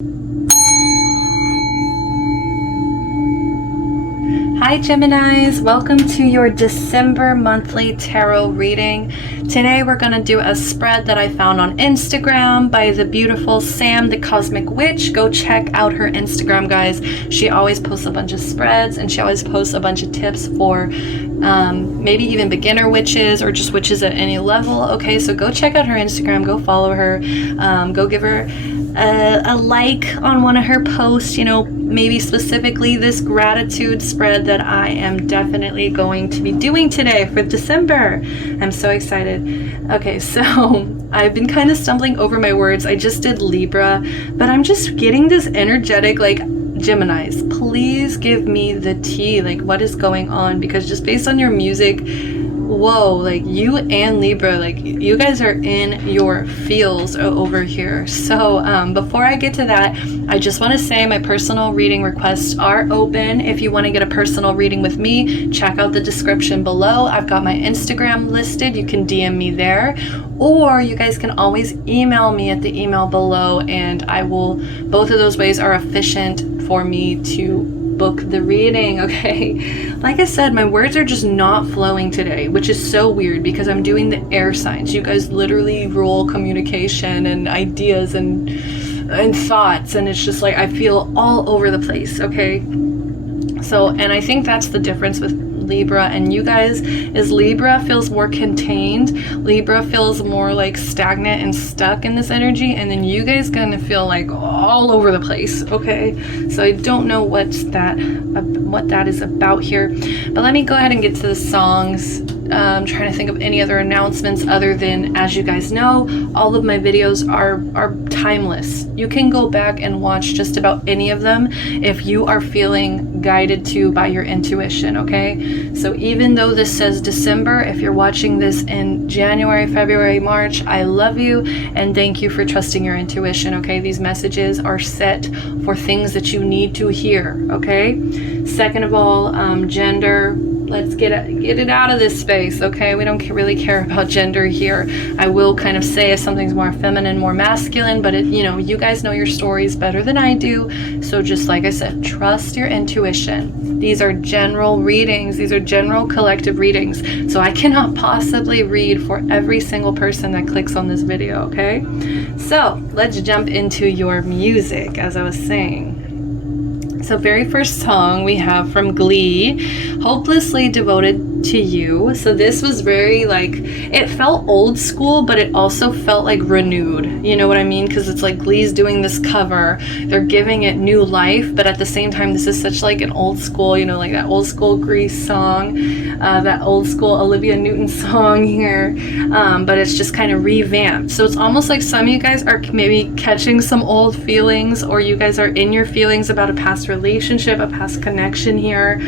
Hi Geminis, welcome to your December monthly tarot reading. Today we're going to do a spread that I found on Instagram by the beautiful Sam the Cosmic Witch. Go check out her Instagram, guys. She always posts a bunch of spreads and she always posts a bunch of tips for maybe even beginner witches or just witches at any level. Okay, so go check out her Instagram, go follow her, go give her a like on one of her posts, you know, maybe specifically this gratitude spread that I am definitely going to be doing today for December. I'm so excited. Okay, so I've been kind of stumbling over my words. I just did Libra, but I'm just getting this energetic, like, Geminis, please give me the tea, like what is going on, because just based on your music, whoa, like you and Libra, like you guys are in your feels over here. So before I get to that, I just want to say my personal reading requests are open. If you want to get a personal reading with me, check out the description below. I've got my Instagram listed. You can DM me there, or you guys can always email me at the email below, and I will, both of those ways are efficient for me to book the reading. Okay, like I said, my words are just not flowing today, which is so weird because I'm doing the air signs. You guys literally rule communication and ideas and thoughts, and it's just like I feel all over the place. Okay, so, and I think that's the difference with Libra and you guys, is Libra feels more contained. Libra feels more like stagnant and stuck in this energy, and then you guys gonna feel like all over the place. Okay, so I don't know what that is about here, but let me go ahead and get to the songs. I'm trying to think of any other announcements other than, as you guys know, all of my videos are timeless. You can go back and watch just about any of them if you are feeling guided to by your intuition. Okay, so even though this says December, if you're watching this in January, February, March, I love you and thank you for trusting your intuition. Okay, these messages are set for things that you need to hear. Okay, second of all, gender, let's get it out of this space. Okay, we don't really care about gender here. I will kind of say if something's more feminine, more masculine, but you know, you guys know your stories better than I do, so just like I said, trust your intuition. These are general readings, these are general collective readings, so I cannot possibly read for every single person that clicks on this video. Okay, so let's jump into your music. As I was saying, so very first song we have from Glee, Hopelessly Devoted to You. So this was very, like, it felt old school, but it also felt like renewed. You know what I mean? Because it's like Glee's doing this cover, they're giving it new life, but at the same time, this is such like an old school, you know, like that old school Grease song, that old school Olivia Newton song here, but it's just kind of revamped. So it's almost like some of you guys are maybe catching some old feelings, or you guys are in your feelings about a past relationship, a past connection here.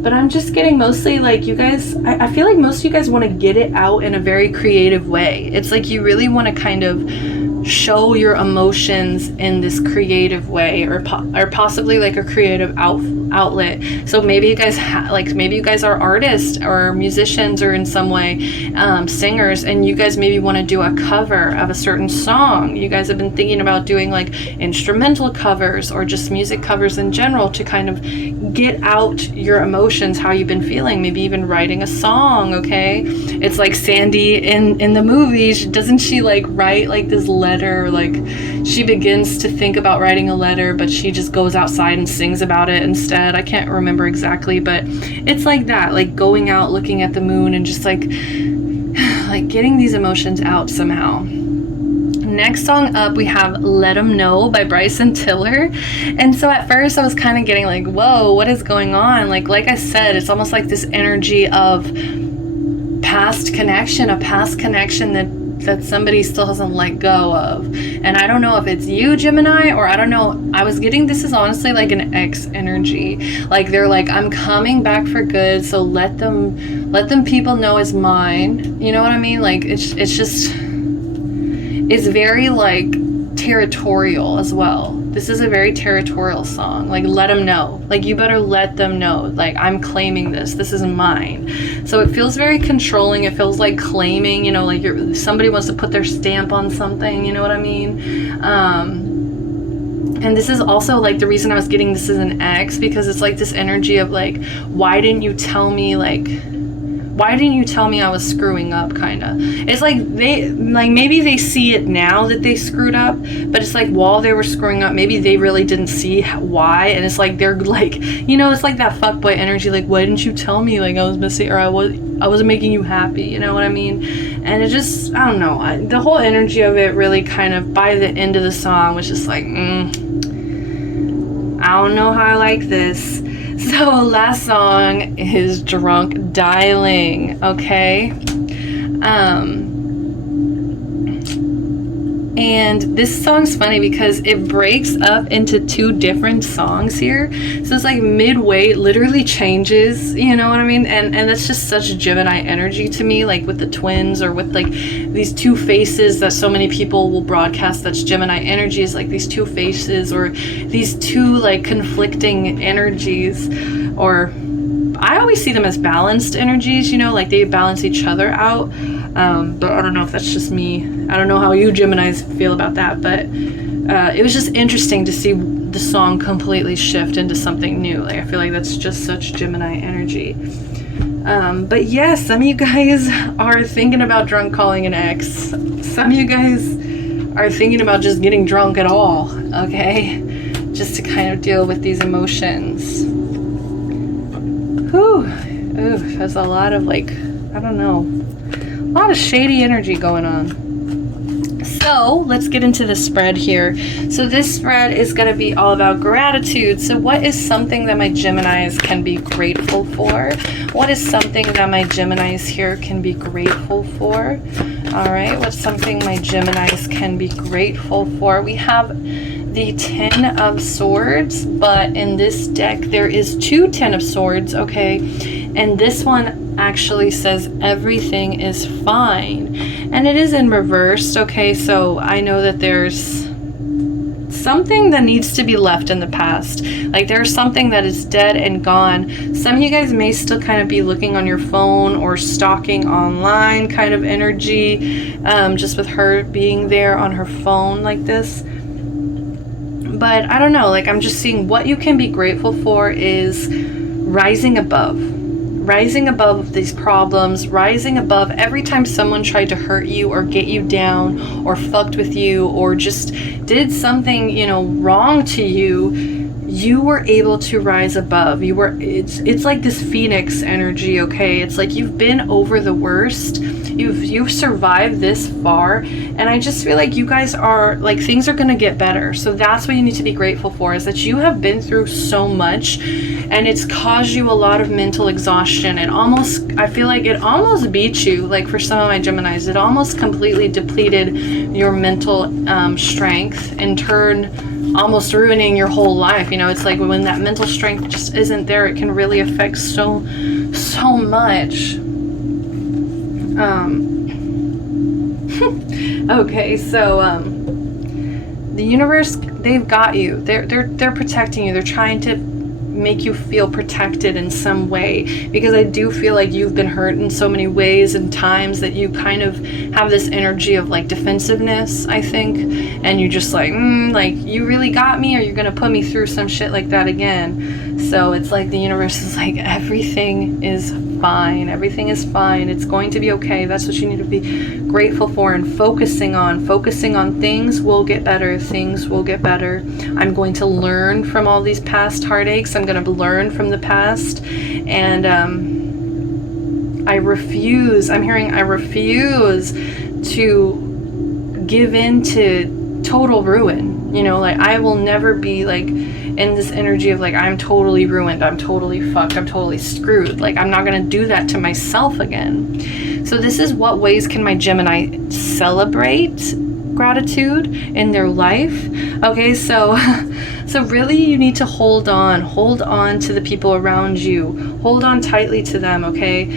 But I'm just getting mostly like you guys, I feel like most of you guys want to get it out in a very creative way. It's like you really want to kind of show your emotions in this creative way, or possibly like a creative outlet. So maybe you guys maybe you guys are artists or musicians, or in some way singers, and you guys maybe want to do a cover of a certain song. You guys have been thinking about doing like instrumental covers or just music covers in general to kind of get out your emotions, how you've been feeling, maybe even writing a song. Okay, it's like Sandy in the movie, doesn't she like write like this letter, like she begins to think about writing a letter, but she just goes outside and sings about it instead. I can't remember exactly, but it's like that, like going out, looking at the moon, and just like getting these emotions out somehow. Next song up, we have Let 'Em Know by Bryson Tiller. And so at first I was kind of getting like, whoa, what is going on? Like I said, it's almost like this energy of past connection, a past connection that somebody still hasn't let go of. And I don't know if it's you, Gemini, or I don't know, I was getting, this is honestly like an ex energy. Like they're like, I'm coming back for good, so let them people know it's mine. You know what I mean? Like it's just, it's very like territorial as well. This is a very territorial song. Like, let them know. Like, you better let them know. Like, I'm claiming this. This is mine. So it feels very controlling. It feels like claiming, you know, like somebody wants to put their stamp on something. You know what I mean? And this is also like the reason I was getting this as an X, because it's like this energy of like, why didn't you tell me, like, why didn't you tell me I was screwing up, kind of. It's like they, like, maybe they see it now that they screwed up, but it's like while they were screwing up, maybe they really didn't see why. And it's like they're like, you know, it's like that fuckboy energy, like, why didn't you tell me, like, I was missing, or I wasn't making you happy, you know what I mean? And it just, I don't know, the whole energy of it really kind of, by the end of the song, was just like, I don't know how I like this. So last song is Drunk Dialing, okay? And this song's funny because it breaks up into 2 different songs here. So it's like midway, it literally changes, you know what I mean? And that's just such Gemini energy to me, like with the twins, or with like these 2 faces that so many people will broadcast that's Gemini energy, is like these 2 faces, or these 2 like conflicting energies, or I always see them as balanced energies, you know, like they balance each other out. But I don't know if that's just me. I don't know how you Geminis feel about that, but it was just interesting to see the song completely shift into something new. Like, I feel like that's just such Gemini energy. But yeah, some of you guys are thinking about drunk calling an ex. Some of you guys are thinking about just getting drunk at all, okay? Just to kind of deal with these emotions. Whew. Ooh, there's a lot of like, I don't know, a lot of shady energy going on. So let's get into the spread here. So this spread is going to be all about gratitude. So what is something that my Geminis can be grateful for? What is something that my Geminis here can be grateful for? All right, what's something my Geminis can be grateful for? We have the 10 of Swords, but in this deck there is 2 10 of Swords, okay? And this one actually says everything is fine, and it is in reverse, okay? So I know that there's something that needs to be left in the past. Like, there's something that is dead and gone. Some of you guys may still kind of be looking on your phone or stalking online kind of energy, just with her being there on her phone like this. But I don't know, like, I'm just seeing what you can be grateful for is rising above these problems, rising above every time someone tried to hurt you or get you down or fucked with you or just did something, you know, wrong to you. You were able to rise above. It's like this phoenix energy, okay? It's like you've been over the worst. You've survived this far, and I just feel like you guys are, like, things are going to get better. So that's what you need to be grateful for, is that you have been through so much, and it's caused you a lot of mental exhaustion, and almost, I feel like it almost beat you, like for some of my Geminis, it almost completely depleted your mental strength, in turn almost ruining your whole life. You know, it's like when that mental strength just isn't there, it can really affect so much. Okay, so the universe, they've got you. They're protecting you. They're trying to make you feel protected in some way, because I do feel like you've been hurt in so many ways and times that you kind of have this energy of like defensiveness, I think, and you're just like, like, you really got me, or you're gonna put me through some shit like that again. So it's like the universe is like, everything is fine. Everything is fine. It's going to be okay. That's what you need to be grateful for and focusing on. Focusing on things will get better. Things will get better. I'm going to learn from all these past heartaches. I'm going to learn from the past. And I refuse to give in to total ruin. You know, like, I will never be like in this energy of like, I'm totally ruined, I'm totally fucked, I'm totally screwed. Like, I'm not gonna do that to myself again. So this is what ways can my Gemini celebrate gratitude in their life. Okay, so really you need to hold on to the people around you. Hold on tightly to them, okay?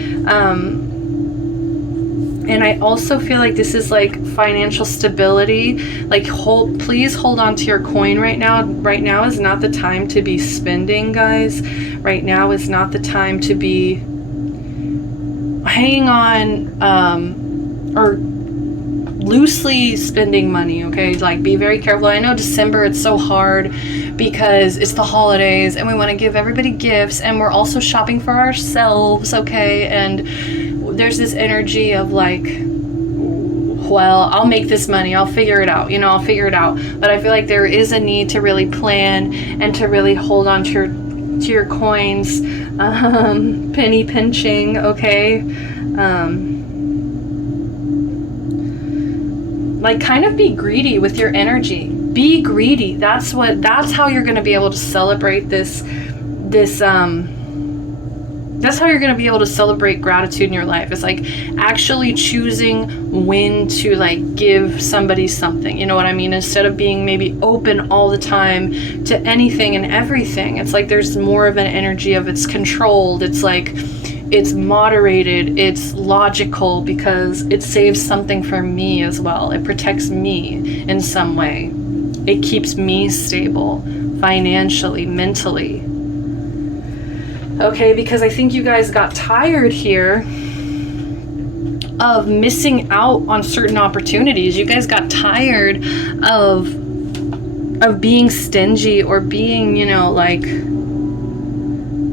And I also feel like this is like financial stability. Like, please hold on to your coin right now. Right now is not the time to be spending, guys. Right now is not the time to be hanging on or loosely spending money, okay? Like, be very careful. I know December, it's so hard because it's the holidays and we want to give everybody gifts, and we're also shopping for ourselves, okay? And there's this energy of like, well, I'll make this money, I'll figure it out, you know, I'll figure it out. But I feel like there is a need to really plan and to really hold on to your coins, penny pinching, okay? Like, kind of be greedy with your energy. Be greedy. That's how you're going to be able to celebrate that's how you're going to be able to celebrate gratitude in your life. It's like actually choosing when to like give somebody something, you know what I mean? Instead of being maybe open all the time to anything and everything. It's like there's more of an energy of it's controlled. It's like it's moderated, it's logical, because it saves something for me as well. It protects me in some way. It keeps me stable financially, mentally. Okay, because I think you guys got tired here of missing out on certain opportunities. You guys got tired of being stingy, or being, you know, like,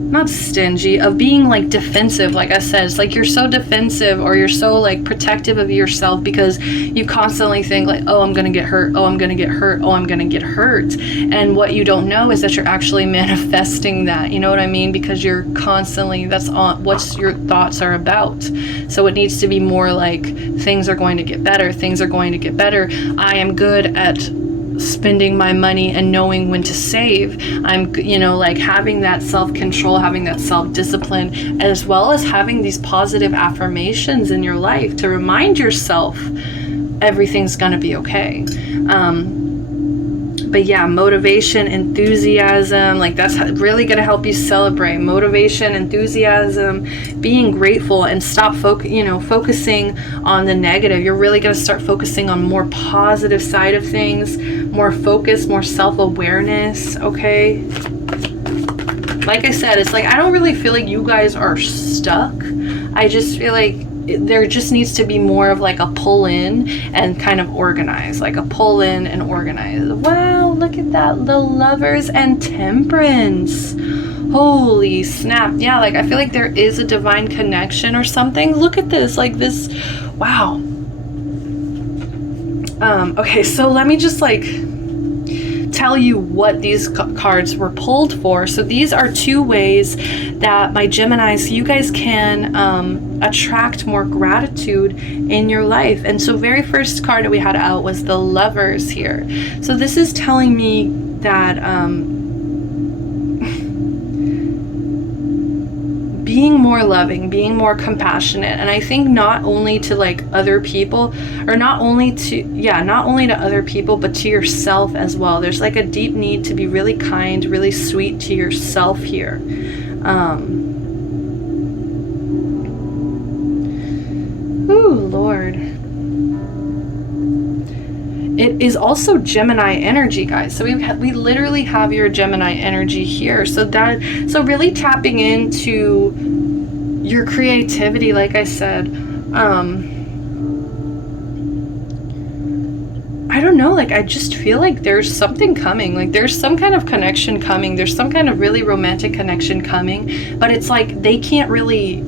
not stingy, of being like defensive. Like I said, it's like you're so defensive, or you're so like protective of yourself because you constantly think like, oh, I'm gonna get hurt, oh, I'm gonna get hurt, oh, I'm gonna get hurt. And what you don't know is that you're actually manifesting that, you know what I mean? Because you're constantly, that's on what your thoughts are about. So it needs to be more like, things are going to get better, things are going to get better. I am good at spending my money and knowing when to save. I'm, you know, like having that self-control, having that self-discipline, as well as having these positive affirmations in your life to remind yourself everything's gonna be okay. But yeah, motivation, enthusiasm, like that's really going to help you celebrate. Motivation, enthusiasm, being grateful, and stop focusing on the negative. You're really going to start focusing on more positive side of things, more focus, more self-awareness, okay? Like I said, it's like, I don't really feel like you guys are stuck. I just feel like there just needs to be more of like a pull in and kind of organize, like a pull in and organize. Wow, look at that, the Lovers and Temperance. Holy snap. Yeah, like I feel like there is a divine connection or something. Look at this, like this. Wow. Okay, so let me just like tell you what these cards were pulled for. So these are 2 ways that my Geminis, you guys can attract more gratitude in your life. And so very first card that we had out was the Lovers here. So this is telling me that being more loving, being more compassionate, and I think not only to like other people, or not only to other people, but to yourself as well. There's like a deep need to be really kind, really sweet to yourself here. Ooh, Lord. It is also Gemini energy, guys. So we literally have your Gemini energy here. So really tapping into your creativity, like I said. I don't know, like I just feel like there's something coming. Like there's some kind of connection coming. There's some kind of really romantic connection coming. But it's like they can't really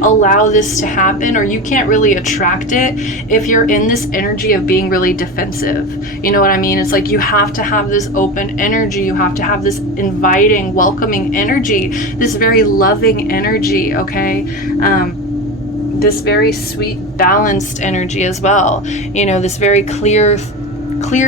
allow this to happen, or you can't really attract it if you're in this energy of being really defensive. You know what I mean? It's like you have to have this open energy, you have to have this inviting, welcoming energy, this very loving energy, okay? This very sweet, balanced energy as well. You know, this very clear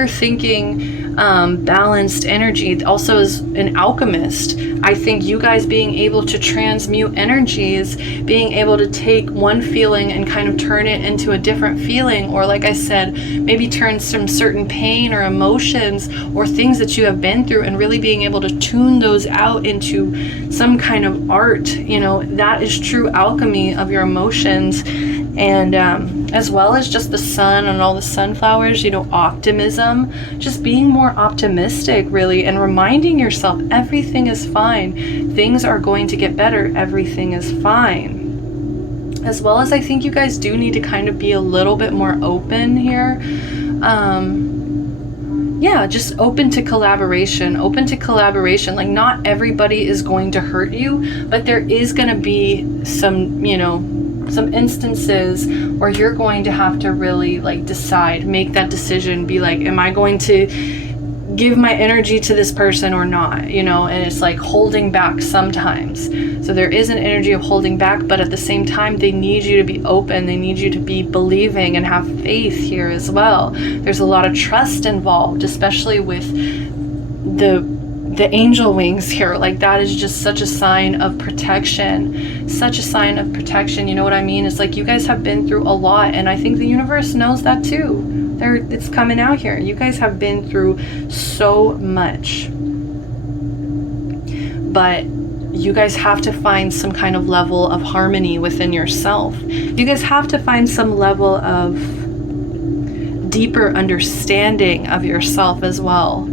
thinking, balanced energy. Also is an alchemist. I think you guys being able to transmute energies, being able to take one feeling and kind of turn it into a different feeling, or like I said, maybe turn some certain pain or emotions or things that you have been through and really being able to tune those out into some kind of art. You know, that is true alchemy of your emotions. And as well as just the sun and all the sunflowers, you know, optimism, just being more optimistic really, and reminding yourself everything is fine, things are going to get better, everything is fine. As well as I think you guys do need to kind of be a little bit more open here. Yeah, just open to collaboration, like not everybody is going to hurt you, but there is going to be some, you know, some instances where you're going to have to really like decide, make that decision, be like, am I going to give my energy to this person or not, you know? And it's like holding back sometimes. So there is an energy of holding back, but at the same time, they need you to be open. They need you to be believing and have faith here as well. There's a lot of trust involved, especially with the angel wings here. Like that is just such a sign of protection, such a sign of protection. You know what I mean? It's like you guys have been through a lot, and I think the universe knows that too. It's coming out here. You guys have been through so much, but you guys have to find some kind of level of harmony within yourself. You guys have to find some level of deeper understanding of yourself as well,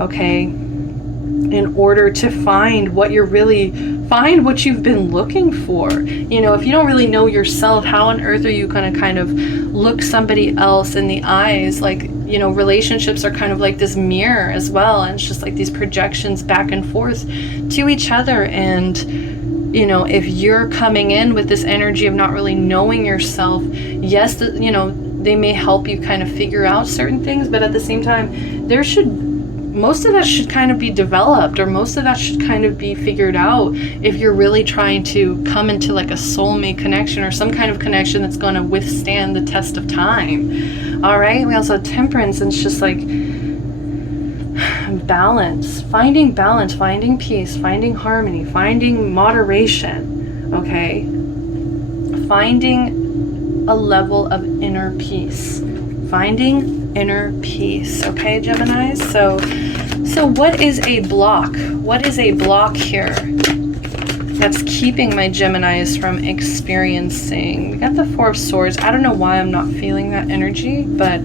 okay? In order to find what you've been looking for. You know, if you don't really know yourself, how on earth are you going to kind of look somebody else in the eyes? Like, you know, relationships are kind of like this mirror as well, and it's just like these projections back and forth to each other. And you know, if you're coming in with this energy of not really knowing yourself, yes, you know, they may help you kind of figure out certain things, but at the same time, most of that should kind of be developed, or most of that should kind of be figured out if you're really trying to come into like a soulmate connection or some kind of connection that's going to withstand the test of time. All right. We also have Temperance, and it's just like balance, finding peace, finding harmony, finding moderation. Okay. Finding a level of inner peace, finding inner peace. Okay, Geminis. So what is a block? What is a block here that's keeping my Geminis from experiencing? We got the Four of Swords. I don't know why I'm not feeling that energy, but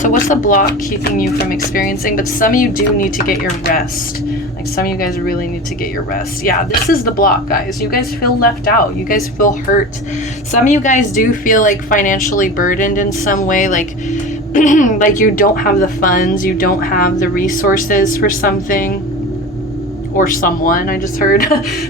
so what's the block keeping you from experiencing? But some of you do need to get your rest. Like some of you guys really need to get your rest. Yeah, this is the block, guys. You guys feel left out. You guys feel hurt. Some of you guys do feel like financially burdened in some way, like like you don't have the funds, you don't have the resources for something or someone, I just heard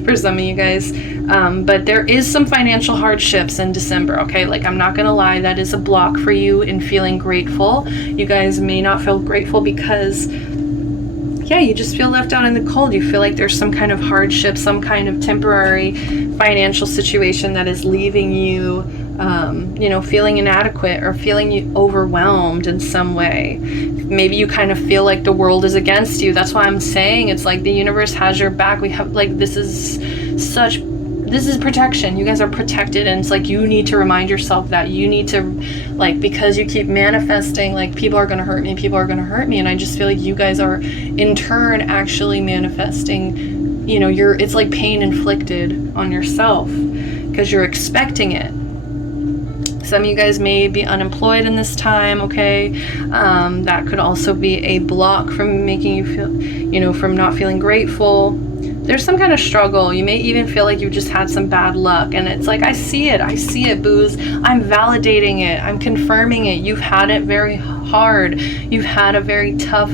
for some of you guys. But there is some financial hardships in December, okay? Like, I'm not gonna lie, that is a block for you in feeling grateful. You guys may not feel grateful because, yeah, you just feel left out in the cold. You feel like there's some kind of hardship, some kind of temporary financial situation that is leaving you, you know, feeling inadequate or feeling you overwhelmed in some way. Maybe you kind of feel like the world is against you. That's why I'm saying it's like the universe has your back. We have, like, this is protection. You guys are protected, and it's like you need to remind yourself that you need to, like, because you keep manifesting like people are going to hurt me, and I just feel like you guys are in turn actually manifesting, you know, it's like pain inflicted on yourself because you're expecting it. Some of you guys may be unemployed in this time, okay? That could also be a block from making you feel, you know, from not feeling grateful. There's some kind of struggle. You may even feel like you just had some bad luck, and it's like, I see it, booze. I'm validating it. I'm confirming it. You've had it very hard. You've had a very tough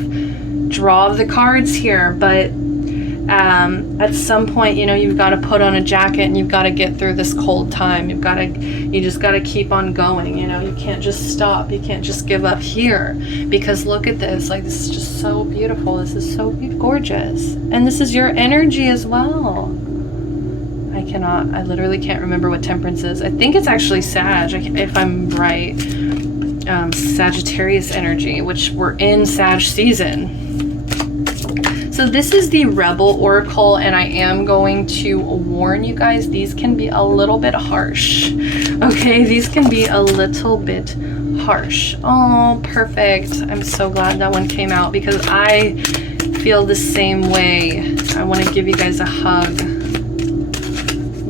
draw of the cards here, but at some point, you know, you've got to put on a jacket and you've got to get through this cold time. You just got to keep on going. You know, you can't just stop. You can't just give up here, because look at this. Like, this is just so beautiful. This is so gorgeous. And this is your energy as well. I literally can't remember what Temperance is. I think it's actually Sag, if I'm right. Sagittarius energy, which we're in Sag season. So this is the Rebel Oracle, and I am going to warn you guys, these can be a little bit harsh. Okay, these can be a little bit harsh. Oh, perfect. I'm so glad that one came out, because I feel the same way. I want to give you guys a hug.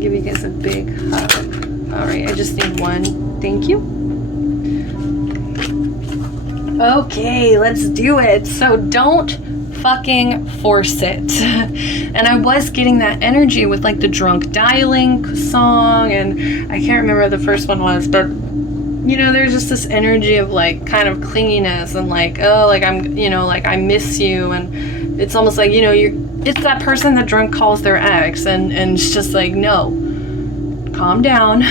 Give you guys a big hug. All right, I just need one. Thank you. Okay, let's do it. So don't fucking force it. And I was getting that energy with like the drunk dialing song, and I can't remember what the first one was, but you know, there's just this energy of like kind of clinginess and like, oh, like I'm, you know, like I miss you. And it's almost like, you know, it's that person that drunk calls their ex, and it's just like, no, calm down.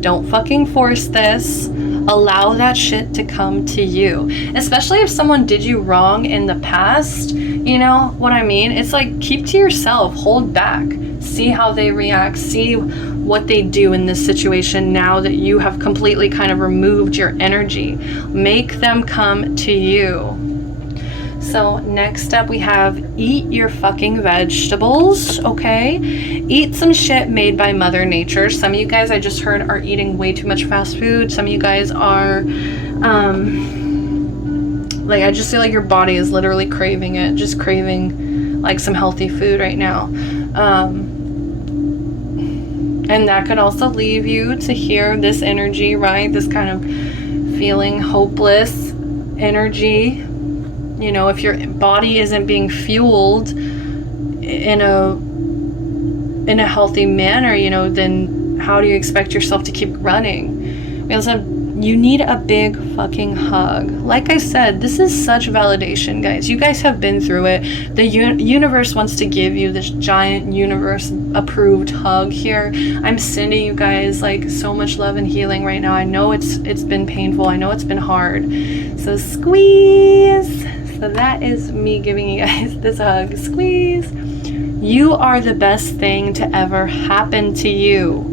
Don't fucking force this. Allow that shit to come to you. Especially if someone did you wrong in the past, you know what I mean? It's like, keep to yourself, hold back, see how they react, see what they do in this situation now that you have completely kind of removed your energy. Make them come to you. So next up we have eat your fucking vegetables, okay? Eat some shit made by Mother Nature. Some of you guys, I just heard, are eating way too much fast food. Some of you guys are, like, I just feel like your body is literally craving it, just craving like some healthy food right now. And that could also leave you to hear this energy, right? This kind of feeling hopeless energy. You know, if your body isn't being fueled in a healthy manner, you know, then how do you expect yourself to keep running? We also have, you need a big fucking hug. Like I said, this is such validation, guys. You guys have been through it. The universe wants to give you this giant universe approved hug here. I'm sending you guys like so much love and healing right now. I know it's been painful. I know it's been hard. So squeeze. So that is me giving you guys this hug. Squeeze. You are the best thing to ever happen to you.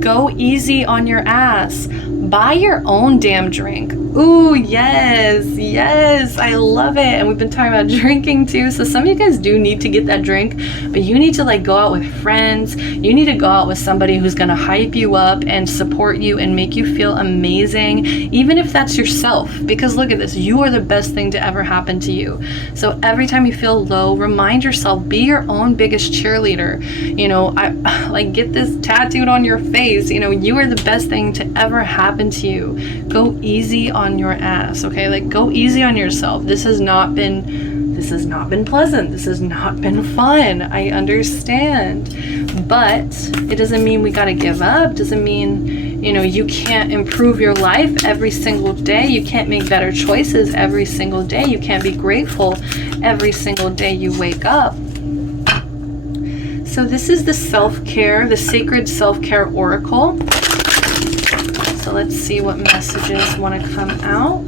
Go easy on your ass. Buy your own damn drink. Ooh, yes, yes, I love it. And we've been talking about drinking too. So some of you guys do need to get that drink, but you need to like go out with friends. You need to go out with somebody who's gonna hype you up and support you and make you feel amazing, even if that's yourself. Because look at this, you are the best thing to ever happen to you. So every time you feel low, remind yourself, be your own biggest cheerleader. You know, I like get this tattooed on your face. You know, you are the best thing to ever happen to you. Go easy on your ass, okay? Like, go easy on yourself. This has not been pleasant. This has not been fun. I understand, but it doesn't mean we gotta give up. Doesn't mean, you know, you can't improve your life every single day. You can't make better choices every single day. You can't be grateful every single day you wake up. So this is the self-care, the sacred self-care oracle. So let's see what messages want to come out.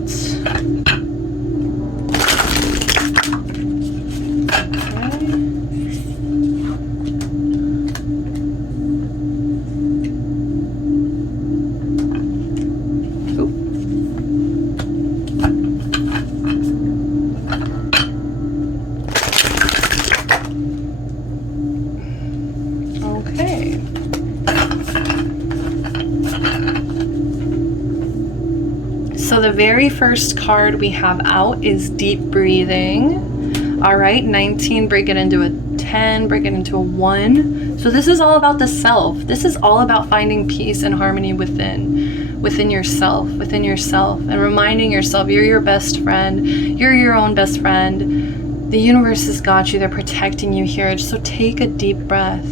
So the very first card we have out is deep breathing. All right, 19, break it into a 10, break it into a 1. So this is all about the self. This is all about finding peace and harmony within yourself, and reminding yourself you're your best friend. You're your own best friend. The universe has got you. They're protecting you here. So take a deep breath.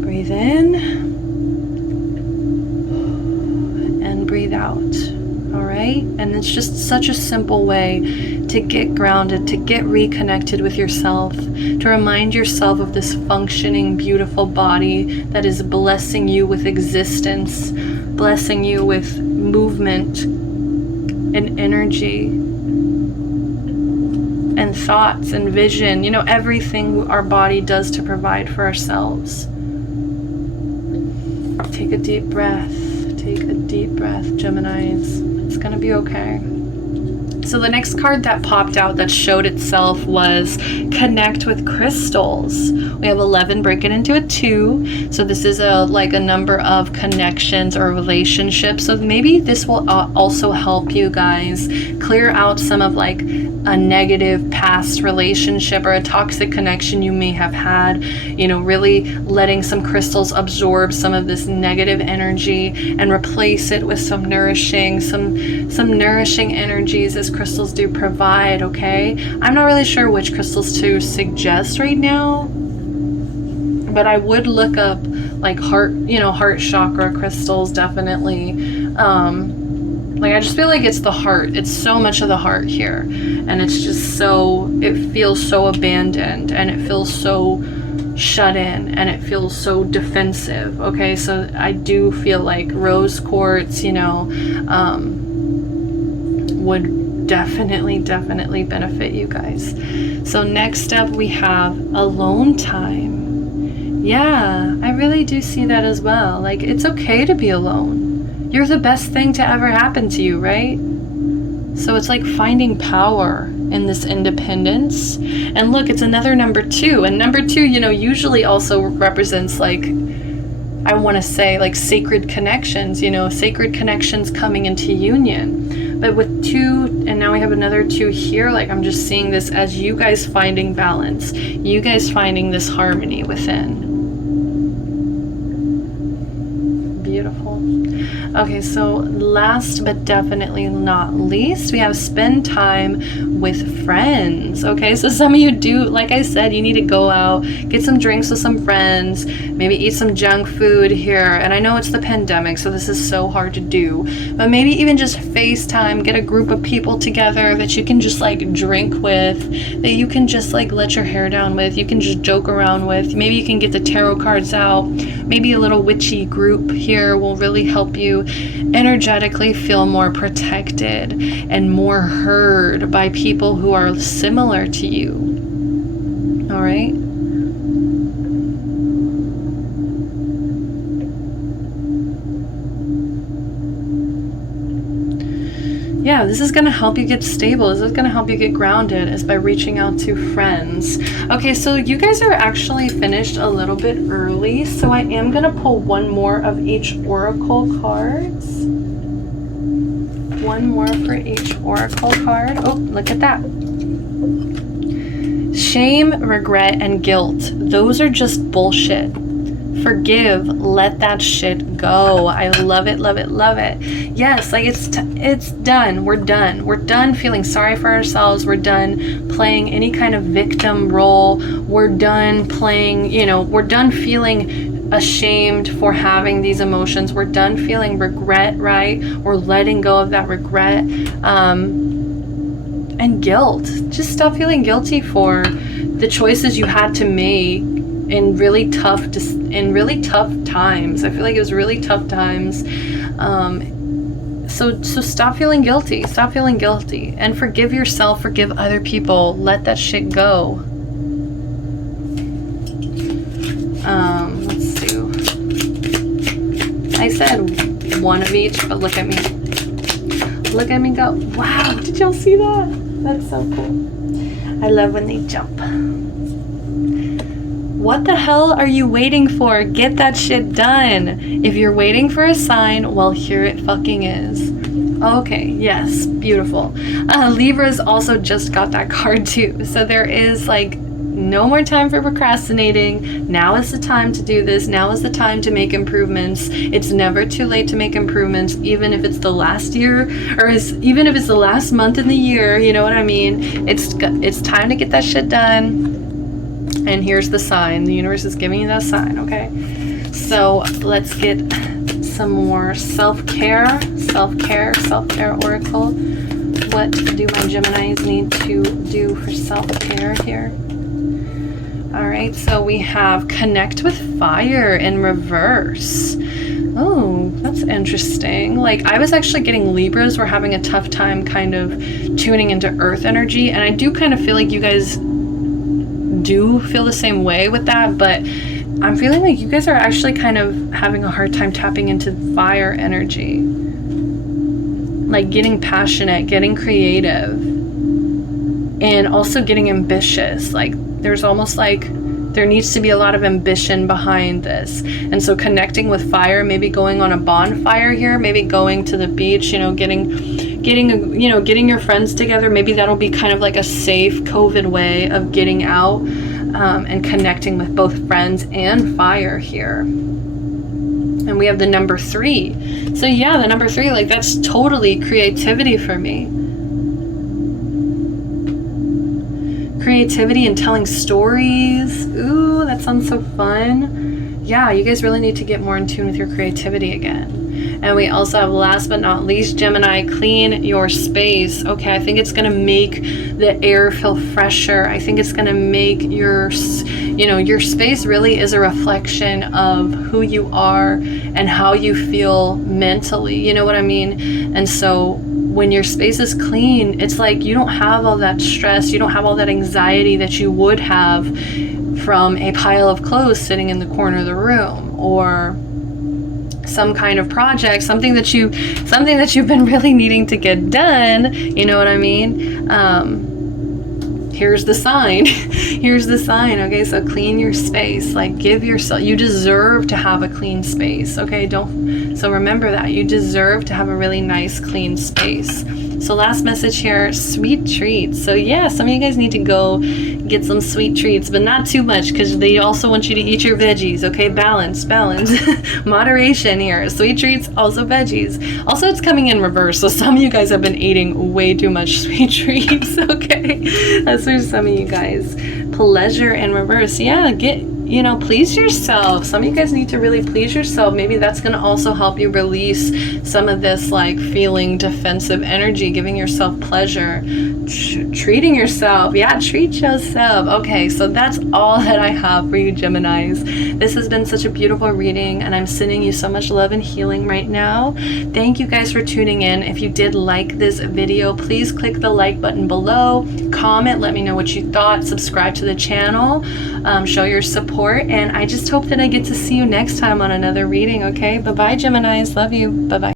Breathe in. Breathe out. All right, and it's just such a simple way to get grounded, to get reconnected with yourself, to remind yourself of this functioning, beautiful body that is blessing you with existence, blessing you with movement and energy and thoughts and vision, you know, everything our body does to provide for ourselves. Take a deep breath. Take a deep breath, Geminis. It's gonna be okay. So the next card that popped out that showed itself was connect with crystals. We have 11, break it into a 2. So this is a number of connections or relationships. So maybe this will also help you guys clear out some of like a negative past relationship or a toxic connection you may have had. You know, really letting some crystals absorb some of this negative energy and replace it with some nourishing energies, as crystals do provide, okay? I'm not really sure which crystals to suggest right now, but I would look up like heart chakra crystals, definitely. Like, I just feel like it's the heart. It's so much of the heart here. And it's just so, it feels so abandoned, and it feels so shut in, and it feels so defensive. Okay, so I do feel like rose quartz, would definitely benefit you guys. So next up we have alone time. Yeah, I really do see that as well. Like, it's okay to be alone. You're the best thing to ever happen to you, right? So it's like finding power in this independence. And look, it's another number 2. And number 2, usually also represents, like, I want to say, like, sacred connections, sacred connections coming into union. But with 2, and now we have another 2 here, like, I'm just seeing this as you guys finding balance, you guys finding this harmony within. Beautiful. Okay, so last but definitely not least, we have spend time with friends. Okay, so some of you do, like I said, you need to go out, get some drinks with some friends, maybe eat some junk food here. And I know it's the pandemic, so this is so hard to do, but maybe even just FaceTime, get a group of people together that you can just like drink with, that you can just like let your hair down with, you can just joke around with. Maybe you can get the tarot cards out. Maybe a little witchy group here will really help you energetically feel more protected and more heard by people who are similar to you. All right? Yeah, this is going to help you get stable. This is going to help you get grounded, is by reaching out to friends. Okay, so you guys are actually finished a little bit early, so I am going to pull one more of each oracle cards. One more for each oracle card. Oh, look at that. Shame, regret, and guilt. Those are just bullshit. Forgive, let that shit go. I love it, love it, love it. Yes, like it's done. We're done. We're done feeling sorry for ourselves. We're done playing any kind of victim role. We're done playing, we're done feeling ashamed for having these emotions. We're done feeling regret, right? We're letting go of that regret. And guilt. Just stop feeling guilty for the choices you had to make in really tough times. I feel like it was really tough times. So stop feeling guilty. Stop feeling guilty. And forgive yourself, forgive other people. Let that shit go. Let's do. I said one of each, but look at me. Look at me go. Wow, did y'all see that? That's so cool. I love when they jump. What the hell are you waiting for? Get that shit done. If you're waiting for a sign, well, here it fucking is. Okay, yes, beautiful. Libras also just got that card too. So there is like no more time for procrastinating. Now is the time to do this. Now is the time to make improvements. It's never too late to make improvements, even if it's the last year, or even if it's the last month in the year. You know what I mean? It's time to get that shit done. And here's the sign. The universe is giving you that sign, okay? So let's get some more self-care oracle. What do my Geminis need to do for self-care here? All right, so we have connect with fire in reverse. Oh, that's interesting. Like, I was actually getting Libras were having a tough time kind of tuning into earth energy, and I do kind of feel like you guys do feel the same way with that, but I'm feeling like you guys are actually kind of having a hard time tapping into fire energy, like getting passionate, getting creative, and also getting ambitious. Like there's almost like there needs to be a lot of ambition behind this. And so connecting with fire, maybe going on a bonfire here, maybe going to the beach, getting your friends together. Maybe that'll be kind of like a safe COVID way of getting out and connecting with both friends and fire here. And we have the number 3. So yeah, the number 3, like that's totally creativity for me. creativity and telling stories. Ooh, that sounds so fun. Yeah, you guys really need to get more in tune with your creativity again. And we also have, last but not least, Gemini, clean your space. Okay, I think it's going to make the air feel fresher. I think it's going to make your, you know, your space really is a reflection of who you are and how you feel mentally. You know what I mean? And so when your space is clean, it's like you don't have all that stress. You don't have all that anxiety that you would have from a pile of clothes sitting in the corner of the room, or some kind of project, something that you've been really needing to get done. You know what I mean? Here's the sign. Here's the sign. Okay, so clean your space. Like, give yourself, you deserve to have a clean space. Okay, so remember that you deserve to have a really nice clean space. So last message here, sweet treats. So yeah, some of you guys need to go get some sweet treats, but not too much, because they also want you to eat your veggies. Okay, balance. Moderation here. Sweet treats, also veggies. Also, it's coming in reverse, so some of you guys have been eating way too much sweet treats. Okay, that's for some of you guys. Pleasure in reverse. Yeah, please yourself. Some of you guys need to really please yourself. Maybe that's going to also help you release some of this like feeling defensive energy, giving yourself pleasure, treating yourself. Yeah, treat yourself. Okay, so that's all that I have for you, Geminis. This has been such a beautiful reading, and I'm sending you so much love and healing right now. Thank you guys for tuning in. If you did like this video, please click the like button below, comment, let me know what you thought, subscribe to the channel, show your support. And I just hope that I get to see you next time on another reading. Okay, bye-bye, Geminis. Love you. Bye-bye.